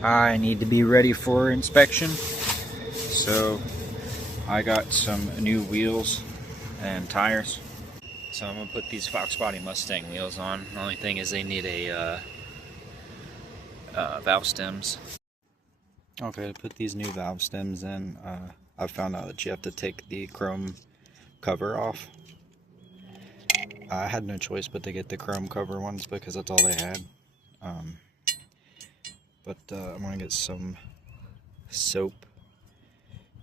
I need to be ready for inspection, so I got some new wheels and tires. So I'm gonna put these Foxbody Mustang wheels on. The only thing is they need a valve stems. Okay, to put these new valve stems in, I found out that you have to take the chrome cover off. I had no choice but to get the chrome cover ones because that's all they had. I'm gonna get some soap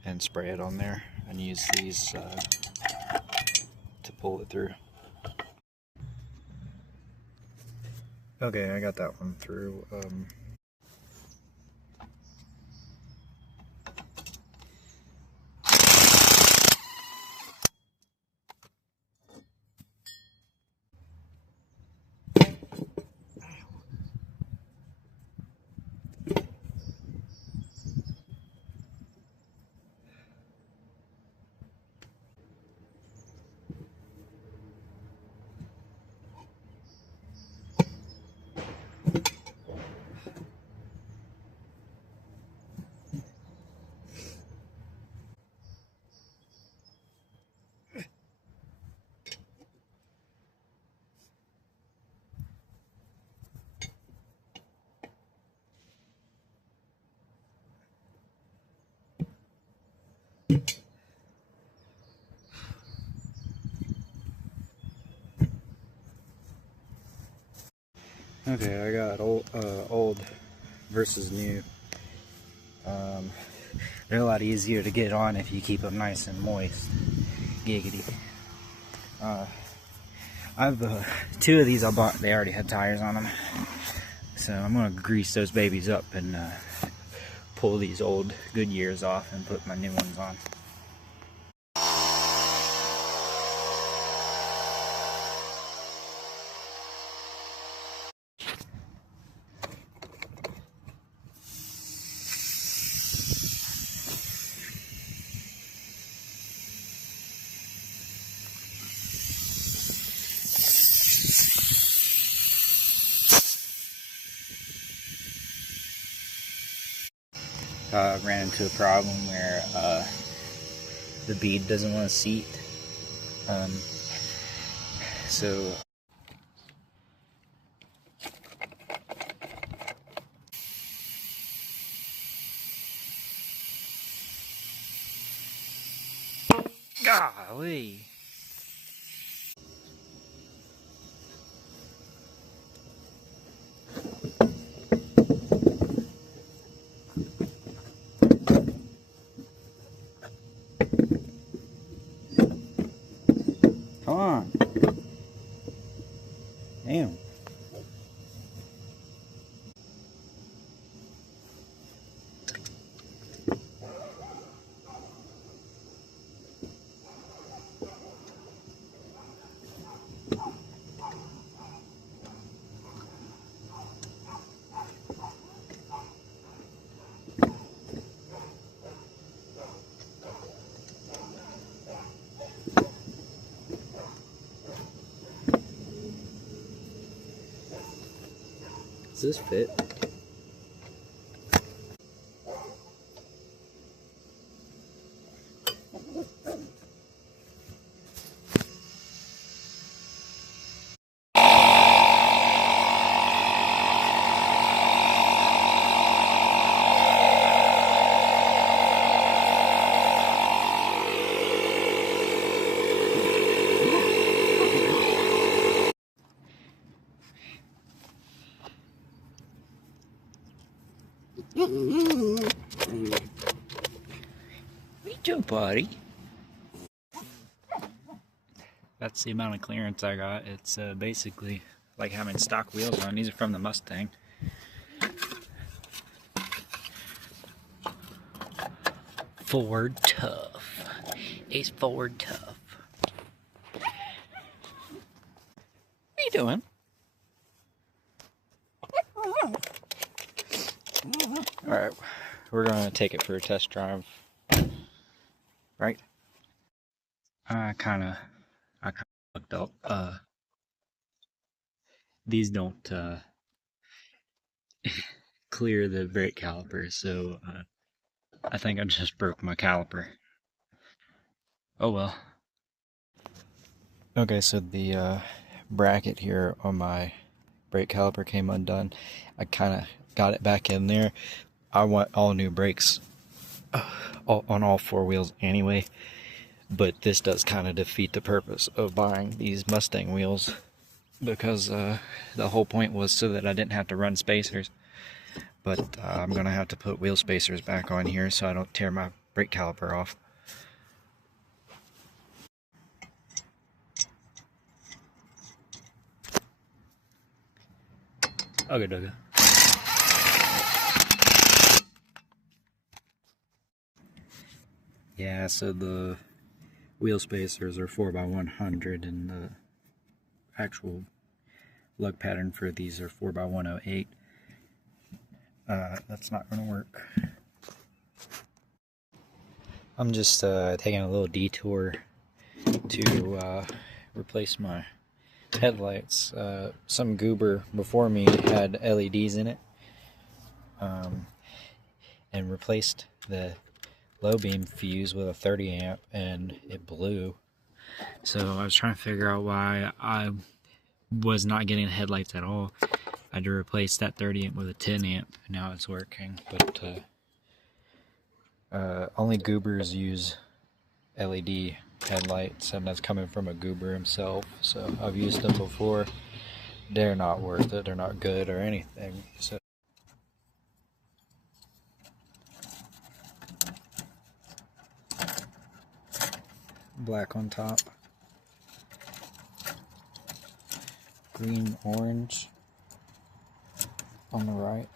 and spray it on there and use these to pull it through. Okay, I got that one through. Okay, I got old versus new. They're a lot easier to get on if you keep them nice and moist. Giggity. I've two of these I bought. They already had tires on them, so I'm gonna grease those babies up and pull these old Goodyears off and put my new ones on. Ran into a problem where the bead doesn't want to seat. So golly. Come on. Damn. Does this fit? What you doing, buddy? That's the amount of clearance I got. It's basically like having stock wheels on. These are from the Mustang. Forward tough. He's forward tough. What are you doing? Alright, we're gonna take it for a test drive. Right? I kinda looked up. These don't clear the brake caliper, so I think I just broke my caliper. Oh well. Okay, so the bracket here on my brake caliper came undone. I kind of got it back in there. I want all new brakes on all four wheels anyway, but this does kind of defeat the purpose of buying these Mustang wheels, because the whole point was so that I didn't have to run spacers. But I'm gonna have to put wheel spacers back on here so I don't tear my brake caliper off. Okay, Doug. Yeah, so the wheel spacers are 4x100 and the actual lug pattern for these are 4x108. That's not going to work. I'm just taking a little detour to replace my headlights. Some goober before me had LEDs in it, and replaced the low beam fuse with a 30 amp, and it blew. So I was trying to figure out why I was not getting headlights at all. I had to replace that 30 amp with a 10 amp. Now it's working, but only goobers use LED headlights, and that's coming from a goober himself. So I've used them before. They're not worth it. They're not good or anything. So black on top, green orange on the right,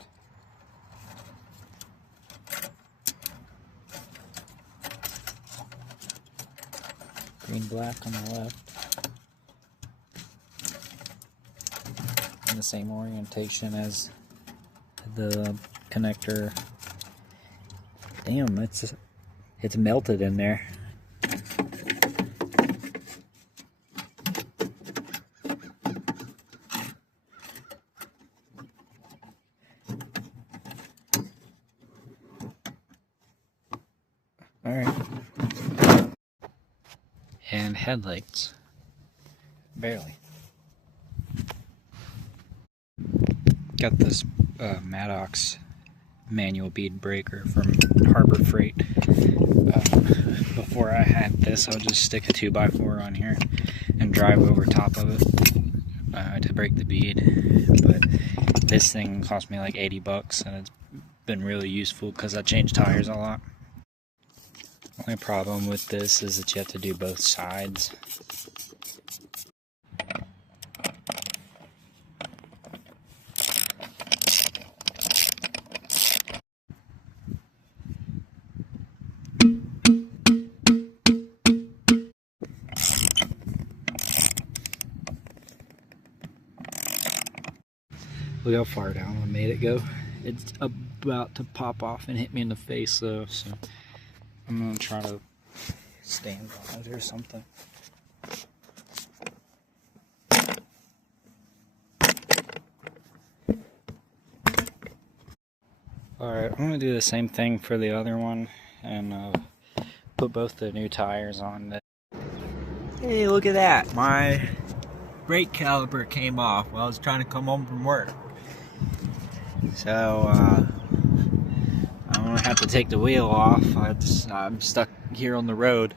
green black on the left, and the same orientation as the connector. Damn, it's melted in there. Alright. And headlights. Barely. Got this Maddox manual bead breaker from Harbor Freight. Before I had this, I would just stick a 2x4 on here and drive over top of it to break the bead. But this thing cost me like 80 bucks, and it's been really useful because I change tires a lot. Only problem with this is that you have to do both sides. Look how far down I made it go. It's about to pop off and hit me in the face though, so I'm gonna try to stand on it or something. Alright, I'm gonna do the same thing for the other one and put both the new tires on. Hey, look at that! My brake caliper came off while I was trying to come home from work. So, I'm gonna have to take the wheel off. I'm stuck here on the road.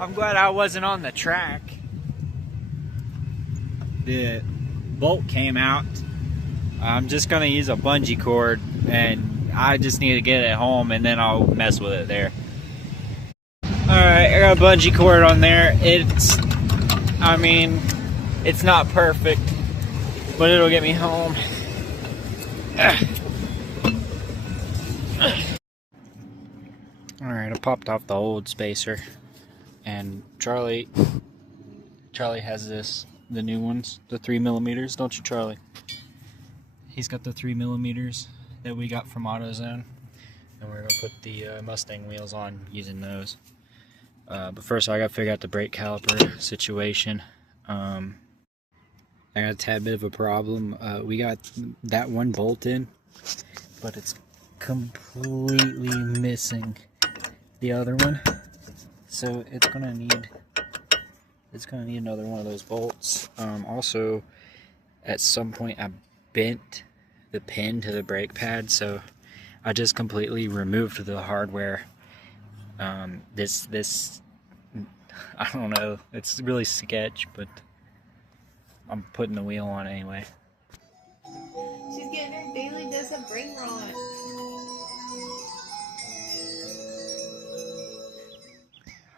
I'm glad I wasn't on the track. The bolt came out. I'm just gonna use a bungee cord, and I just need to get it home and then I'll mess with it there. Alright, I got a bungee cord on there. I mean, it's not perfect, but it'll get me home. Alright, I popped off the old spacer, and Charlie has the new ones, the 3mm, don't you, Charlie? He's got the 3mm that we got from AutoZone, and we're gonna put the Mustang wheels on using those. But first I gotta figure out the brake caliper situation. I got a tad bit of a problem. We got that one bolt in, but it's completely missing the other one. So it's gonna need another one of those bolts. Also, at some point I bent the pin to the brake pad, so I just completely removed the hardware. This I don't know, it's really sketch, but I'm putting the wheel on anyway. She's getting her daily dose of brain rot.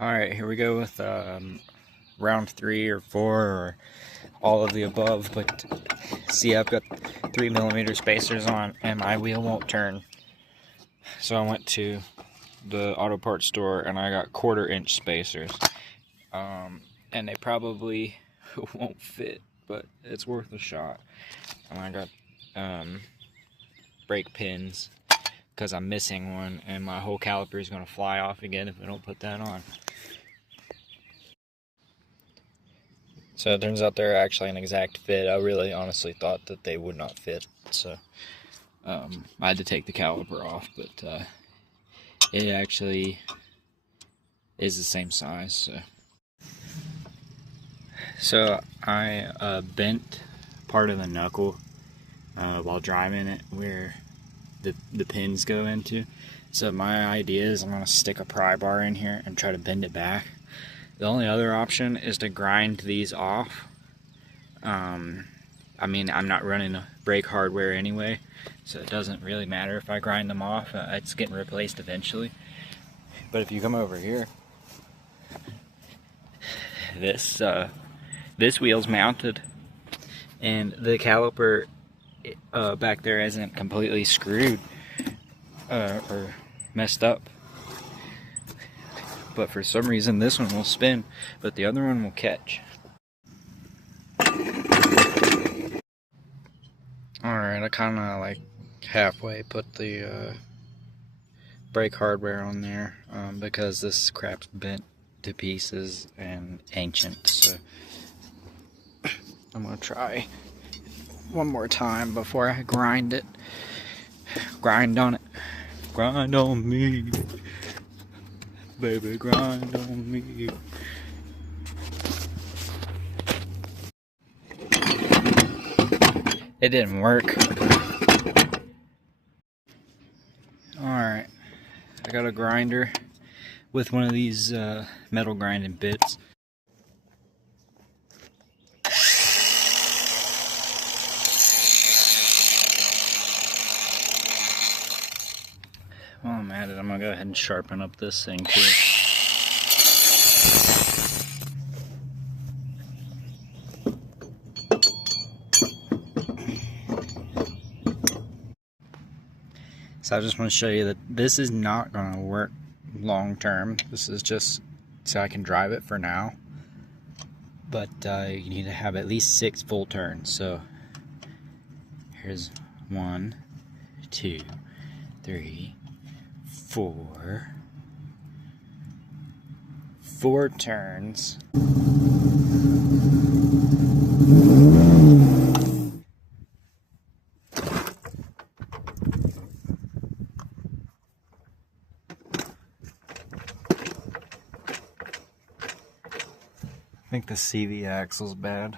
Alright, here we go with round 3 or 4 or all of the above, but see, I've got 3mm spacers on and my wheel won't turn. So I went to the auto parts store and I got 1/4-inch spacers. And they probably won't fit, but it's worth a shot. And I got brake pins because I'm missing one and my whole caliper is going to fly off again if I don't put that on. So it turns out they're actually an exact fit. I really honestly thought that they would not fit, so I had to take the caliper off, but it actually is the same size. So I bent part of the knuckle while driving it where the pins go into. So my idea is I'm going to stick a pry bar in here and try to bend it back. The only other option is to grind these off. I mean, I'm not running a brake hardware anyway, so it doesn't really matter if I grind them off. It's getting replaced eventually. But if you come over here, this wheel's mounted, and the caliper back there isn't completely screwed or messed up. But for some reason this one will spin, but the other one will catch. Alright, I kinda like halfway put the brake hardware on there because this crap's bent to pieces and ancient, so I'm gonna try one more time before I grind it. Grind on it. Grind on me. Baby, grind on me. It didn't work. Alright, I got a grinder with one of these metal grinding bits. While I'm at it, I'm gonna go ahead and sharpen up this thing too. So I just want to show you that this is not going to work long term. This is just so I can drive it for now. But you need to have at least 6 full turns. So here's 1, 2, 3, 4. 4 turns. I think the CV axle's bad.